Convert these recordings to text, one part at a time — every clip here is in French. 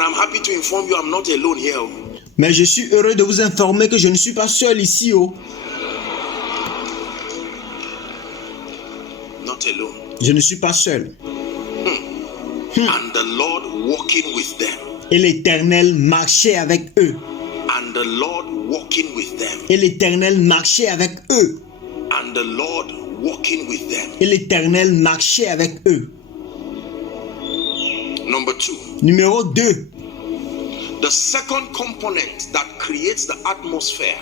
But I'm happy to inform you I'm not alone here. Mais je suis heureux de vous informer que je ne suis pas seul ici. Not alone. Je ne suis pas seul. And the Lord walking with them. Et l'Éternel marchait avec eux. And the Lord walking with them. Et l'Éternel marchait avec eux. And the Lord walking with them. Et l'Éternel marchait avec eux. Number 2. Numéro 2. The second component that creates the atmosphere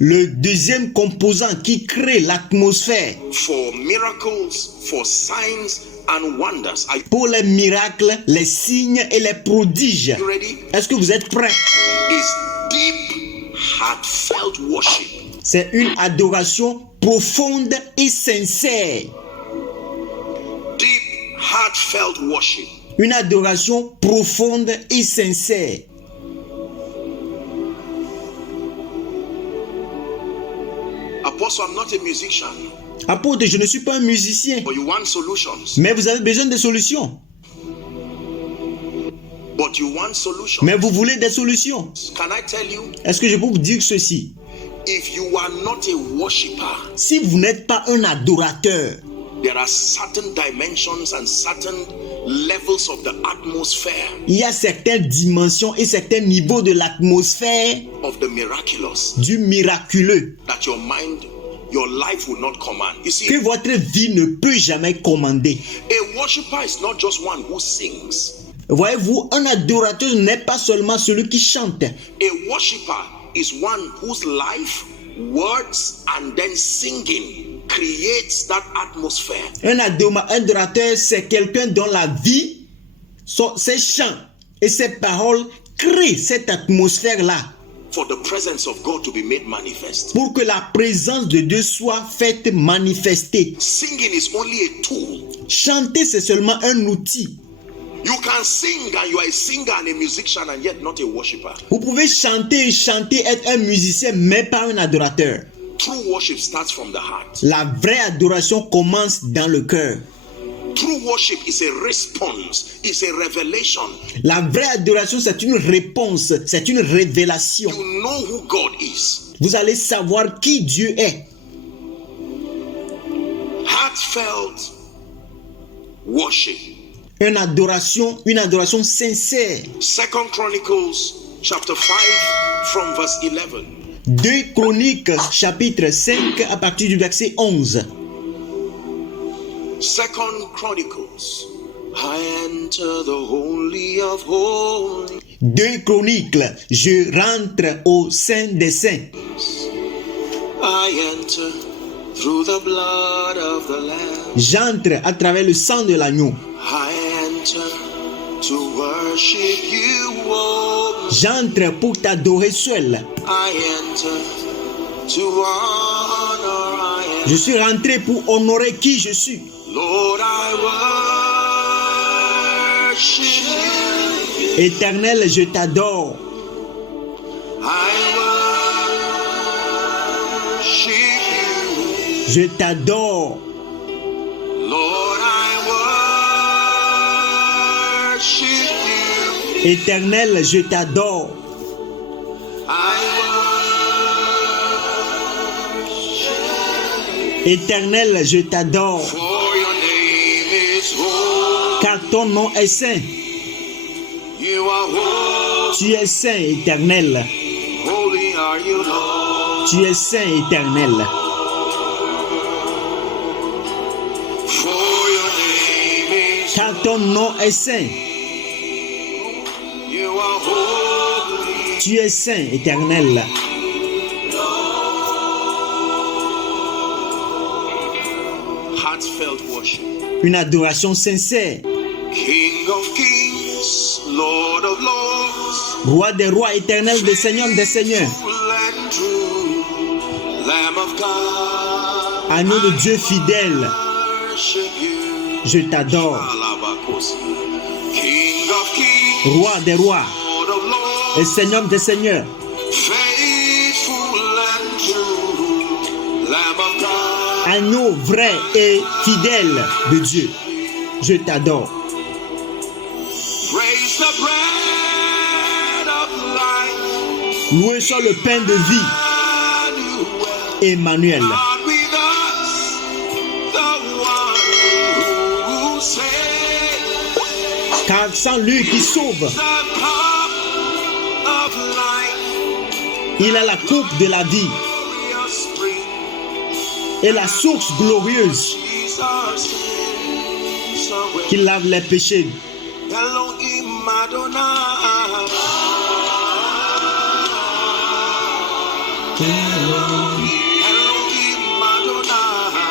Le deuxième composant qui crée l'atmosphère for miracles, for signs and wonders. Are pour les miracles, les signes et les prodiges. you ready? Est-ce que vous êtes prêts? Is deep, heartfelt worship. C'est une adoration profonde et sincère. Deep, heartfelt worship. Une adoration profonde et sincère. Apostle, I'm not a musician, Apôtre, je ne suis pas un musicien, but you want solutions. mais vous avez besoin de solutions. But you want solutions. Mais vous voulez des solutions. Can I tell you, Est-ce que je peux vous dire ceci? if you are not a worshiper, Si vous n'êtes pas un adorateur, there are certain dimensions and certain levels of the atmosphere il y a certaines dimensions et certains niveaux de l'atmosphère of the miraculous du miraculeux that your mind, your life will not command. You see, que votre vie ne peut jamais commander. a worshiper is not just one who sings. Voyez-vous, un adorateur n'est pas seulement celui qui chante. A worshiper is one whose life, words, and then singing creates that atmosphere. Un adorateur, c'est quelqu'un dont la vie, ses chants et ses paroles créent cette atmosphère-là For the presence of God to be made manifest. pour que la présence de Dieu soit faite manifester. Singing is only a tool. Chanter, c'est seulement un outil. You can sing and you are a singer and a musician and yet not a worshiper. Vous pouvez chanter, être un musicien, mais pas un adorateur. True worship starts from the heart. La vraie adoration commence dans le cœur. True worship is a response, is a revelation. La vraie adoration, c'est une réponse, c'est une révélation. You know who God is. Vous allez savoir qui Dieu est. Heartfelt worship. Une adoration sincère. 2 Chronicles chapter 5 from verse 11. 2 Chroniques, chapitre 5, à partir du verset 11. 2 Chronicles. I enter the holy of holies. 2 Chroniques, je rentre au sein des saints. I enter through the blood of the Lamb. J'entre à travers le sang de l'agneau. I enter to worship you, oh. J'entre pour t'adorer seul. I enter to honor. Je suis rentré pour honorer qui je suis. Lord, I worship you. Éternel, je t'adore. I worship you. Je t'adore. Lord, I worship you. Éternel, je t'adore. I worship Éternel, je t'adore. you. For your name is holy. Car ton nom est saint. You are holy. Tu es saint, éternel. Holy are you, Lord. Tu es saint, éternel. For your name is Car ton nom est saint. you are holy. Tu es saint, éternel. Heartfelt worship. Une adoration sincère. King of kings, Lord of lords. Roi des rois, éternel des seigneurs des seigneurs. Full and true, Lamb of God. Agneau de Dieu fidèle, Worship you. je t'adore. Alabakos. King of kings, Roi des rois Lord of lords. et Seigneur des seigneurs. Faithful and true, Lamb of God. Agneau vrai et fidèle de Dieu, je t'adore. Praise the bread of life. Loué soit le pain de vie, Emmanuel. God with us, the one who saved. Car sans lui qui sauve, The cup of life, il a la coupe de la vie glorious spring. et la source glorieuse Jesus is away. qui lave les péchés. Elohim Adonai. Elohim Adonai.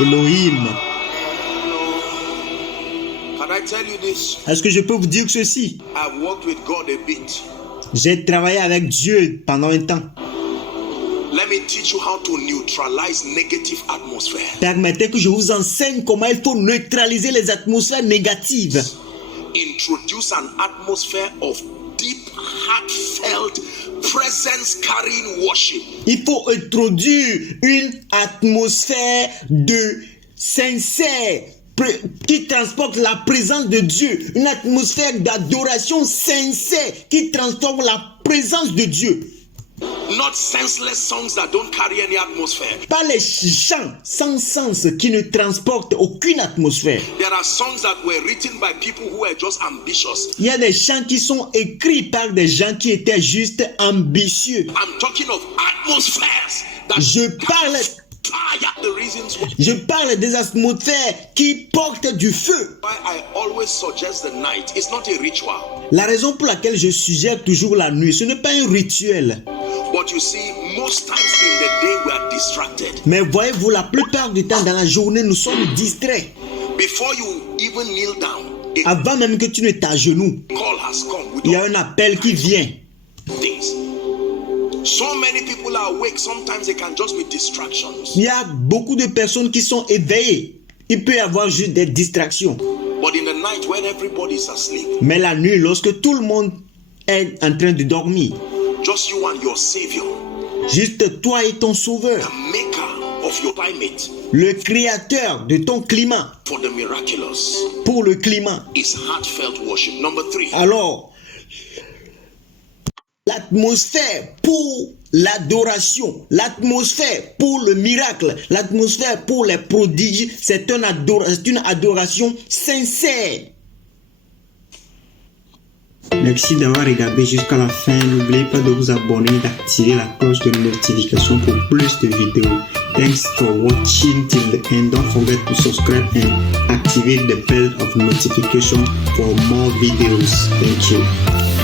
Elohim. Can I tell you this? Est-ce que je peux vous dire ceci? I've worked with God a bit. J'ai travaillé avec Dieu pendant un temps. Let me teach you how to neutralize negative atmosphere. Permettez que je vous enseigne comment il faut neutraliser les atmosphères négatives. Introduce an atmosphere of deep, heartfelt, presence-carrying worship. Il faut introduire une atmosphère de sincère qui transporte la présence de Dieu. Une atmosphère d'adoration sincère qui transforme la présence de Dieu. Not senseless songs that don't carry any atmosphere. Pas les chants sans sens qui ne transportent aucune atmosphère. There are songs that were written by people who were just ambitious. Il y a des chants qui sont écrits par des gens qui étaient juste ambitieux. I'm talking of atmospheres that Je parle the reasons why Je parle des atmosphères qui portent du feu. I always suggest the night. It's not a ritual. La raison pour laquelle je suggère toujours la nuit, ce n'est pas un rituel. But you see, most times in the day we are distracted. Mais voyez-vous, la plupart du temps dans la journée, nous sommes distraits. Before you even kneel down, a Avant même que tu ne t'agenouilles, call has come with il y a un appel qui vient. things. So many people are awake. Sometimes they can just be distractions. Il y a beaucoup de personnes qui sont éveillées. Il peut y avoir juste des distractions. But in the night when everybody is asleep, Mais la nuit, lorsque tout le monde est en train de dormir, just you and your Savior, juste toi et ton sauveur, the maker of your climate le créateur de ton climat, for the miraculous, pour le climat. is heartfelt worship. Number 3. Alors, l'atmosphère pour l'adoration, l'atmosphère pour le miracle, l'atmosphère pour les prodiges, c'est une adoration sincère. Merci d'avoir regardé jusqu'à la fin. N'oubliez pas de vous abonner et d'activer la cloche de notification pour plus de vidéos. Thanks for watching till the end. Don't forget to subscribe and activate the bell of notification for more videos. Thank you.